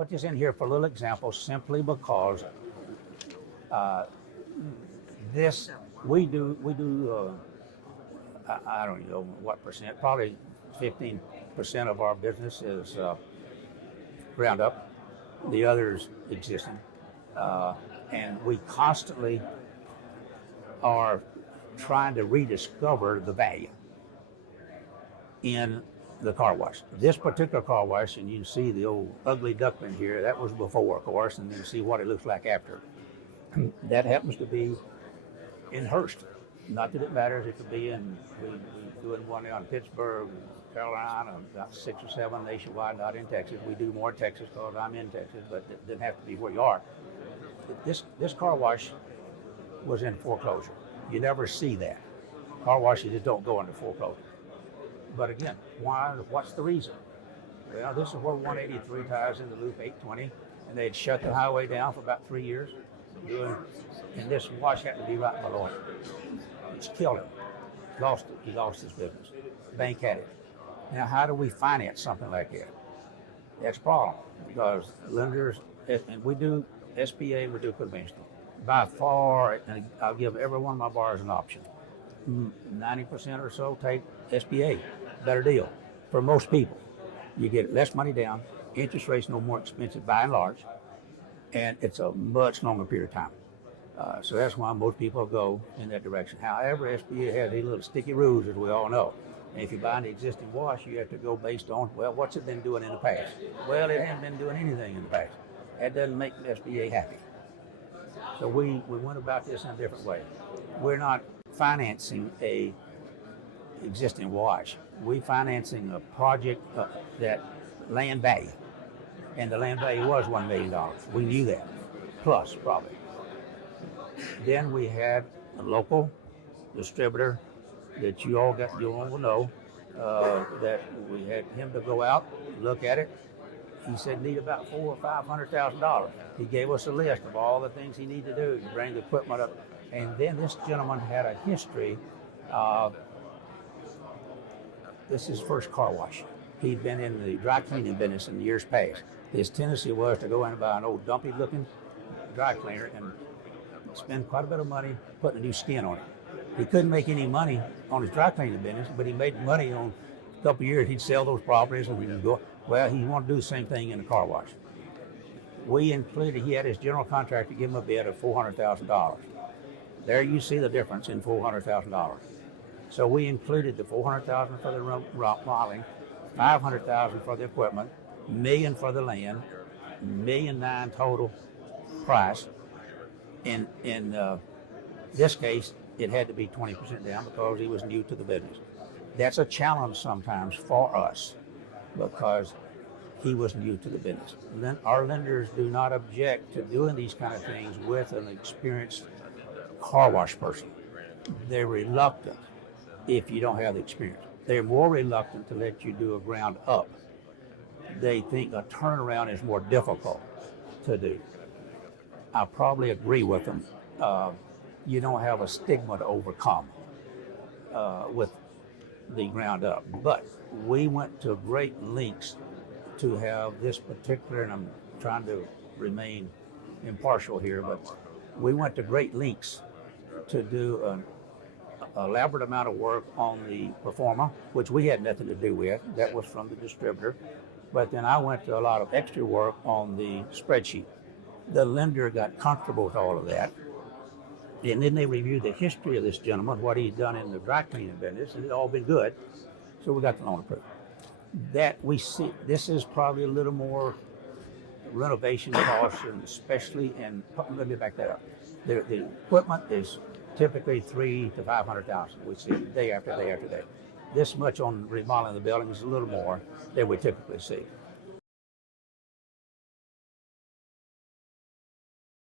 put this in here for a little example simply because this, we do I don't know what percent, probably 15% of our business is ground up, the others existing. And we constantly are trying to rediscover the value in the car wash. This particular car wash, and you can see the old ugly duckling here, that was before, of course, and then see what it looks like after. That happens to be in Hurst. Not that it matters, it could be in, we're doing one in Pittsburgh, Carolina, about 6 or 7 nationwide, not in Texas. We do more in Texas because I'm in Texas, but it doesn't have to be where you are. This car wash was in foreclosure. You never see that. Car washes just don't go into foreclosure. But again, why? What's the reason? Well, this is where 183 ties into Loop 820, and they'd shut the highway down for about 3 years. And this wash happened to be right below it. It's killed him. Lost it. He lost his business. Bank had it. Now, how do we finance something like that? That's a problem because lenders, and we do SBA, we do conventional. By far, and I'll give every one of my borrowers an option. 90% or so take SBA. Better deal for most people. You get less money down, interest rates no more expensive by and large, and it's a much longer period of time. So that's why most people go in that direction. However, SBA has these little sticky rules, as we all know. And if you buy an existing wash, you have to go based on, well, what's it been doing in the past? Well, it hasn't been doing anything in the past. That doesn't make the SBA happy. So we went about this in a different way. We're not financing a existing wash. We're financing a project that land value. And the land value was $1 million. We knew that, plus probably. Then we had a local distributor that you all will know, that we had him to go out, look at it. He said need about $400,000 or $500,000. He gave us a list of all the things he needed to do to bring the equipment up. And then this gentleman had a history of, this is his first car wash. He'd been in the dry cleaning business in years past. His tendency was to go in and buy an old dumpy looking dry cleaner and spend quite a bit of money putting a new skin on it. He couldn't make any money on his dry cleaning business, but he made money on a couple of years. He'd sell those properties and he'd go, well, he wanted to do the same thing in the car wash. We included, he had his general contractor give him a bid of $400,000. There you see the difference in $400,000. So we included the $400,000 for the remodeling, $500,000 for the equipment, $1 million for the land, $1.9 million total price. In this case, it had to be 20% down because he was new to the business. That's a challenge sometimes for us because he was new to the business. Our lenders do not object to doing these kind of things with an experienced car wash person. They're reluctant if you don't have the experience. They're more reluctant to let you do a ground up. They think a turnaround is more difficult to do. I probably agree with them. You don't have a stigma to overcome with the ground up. But we went to great lengths to have this particular, and I'm trying to remain impartial here, but we went to great lengths to do an elaborate amount of work on the performer, which we had nothing to do with. That was from the distributor. But then I went to a lot of extra work on the spreadsheet. The lender got comfortable with all of that. And then they reviewed the history of this gentleman, what he'd done in the dry cleaning business, and it all been good. So we got the loan approved. That we see, this is probably a little more renovation costs, and especially, and let me back that up. The equipment is typically $300,000 to $500,000. We see day after day after day. This much on remodeling the building is a little more than we typically see.